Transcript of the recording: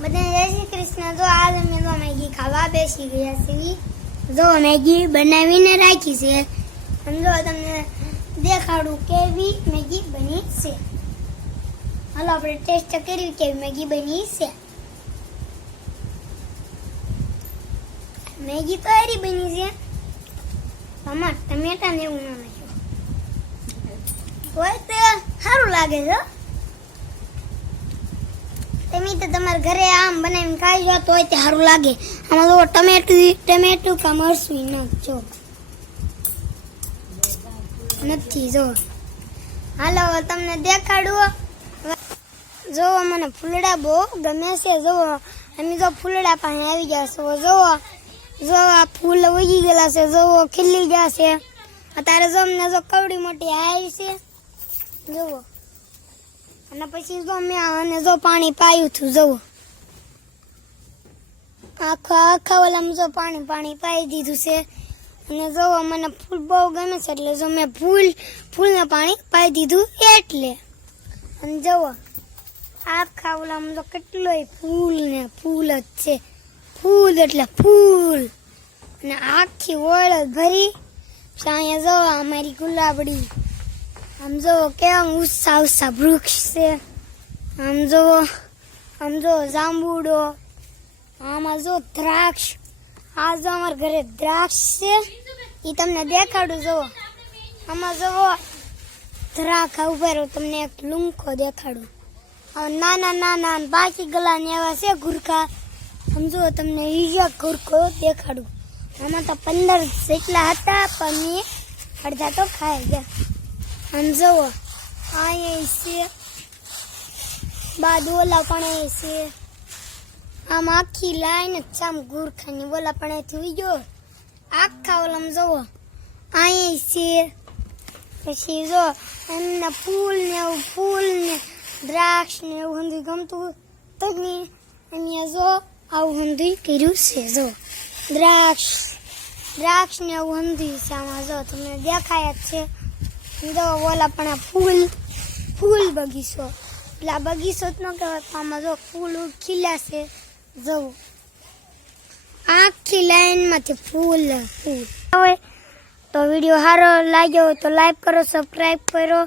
બધાને જય શ્રી કૃષ્ણ। જો આજ અમે તો મેગી ખાવા બેસી ગયા છીએ। જો મેગી બનાવીને રાખી છે અને જો તમને દેખાડું કેવી મેગી બની છે। હાલો આપણે ટેસ્ટ કરી કેવી મેગી બની છે। મેગી તો એરી બની છે, આમાં ટમેટા ને એવું ના નાખ્યું હોય તો સારું લાગે છે। તમે તો તમારા ઘરે આમ બનાવીને ખાઈ જાઓ તો તે સારું લાગે। આમાં જો ટમેટું કા મરચું નાખજો નથી। જો હાલો તમને દેખાડું। જો મને ફૂલડા બહુ ગમે છે। જો અમે જો ફૂલડા પાસે આવી ગયા છો। જો આ ફૂલ ઉગી ગયેલા છે, જો ખીલી ગયા છે। અત્યારે જો અમને જો કવડી મોટી આવી છે જુઓ, અને પછી જો મેં આને જો પાણી પાયું હતું। જુઓ આખા ઓલામાં જો પાણી પાઈ દીધું છે। અને જો મને ફૂલ બહુ ગમે છે એટલે જો મેં ફૂલને પાણી પાઈ દીધું એટલે। અને જુઓ આખા ઓલામાં જો કેટલોય ફૂલ ને ફૂલ જ છે। ફૂલ એટલે ફૂલ, અને આખી ઓળ ભરી અહીંયા જો અમારી ગુલાબડી। આમ જો કેવા ઉષા વૃક્ષ છે। આમ જો જાંબુડો, આમાં જો દ્રાક્ષ। આ જો અમારા ઘરે દ્રાક્ષ છે એ તમને દેખાડું। જો આમાં જો દ્રાક્ષ ઉભા રહ્યો, તમને એક લૂંખો દેખાડું। નાના બાકી ગલા ને એવા છે ગુરખા। સમજો તમને બીજા ગુરખો દેખાડું। આમાં તો 15 જેટલા હતા પણ મેં અડધા તો ખાઈ ગયા। આમ જુઓ અહીંયા છે, બાદ ઓલા પણ છે। આમ આખી લાઈન જ આમ ગુરખાની ઓલા પણ થઈ ગયો આખા ઓલામાં જુઓ અહીંયા છે। પછી જો એમને ફૂલ ને દ્રાક્ષ ને એવું હંધું ગમતું તો મેં અહીંયા જો આવું હંધું કર્યું છે। જો દ્રાક્ષ ને એવું હંધું છે આમાં। જો તમને દેખાય જ છે। જો ઓલા પણ ફૂલ બગીચો, એટલે આ બગીચો જ ન કહેવાય, આમાં જો ફૂલ ખીલ્યા છે। જુઓ આખી લાઈનમાંથી ફૂલ હવે તો વિડીયો સારો લાગ્યો તો લાઈક કરો, સબસ્ક્રાઈબ કરો।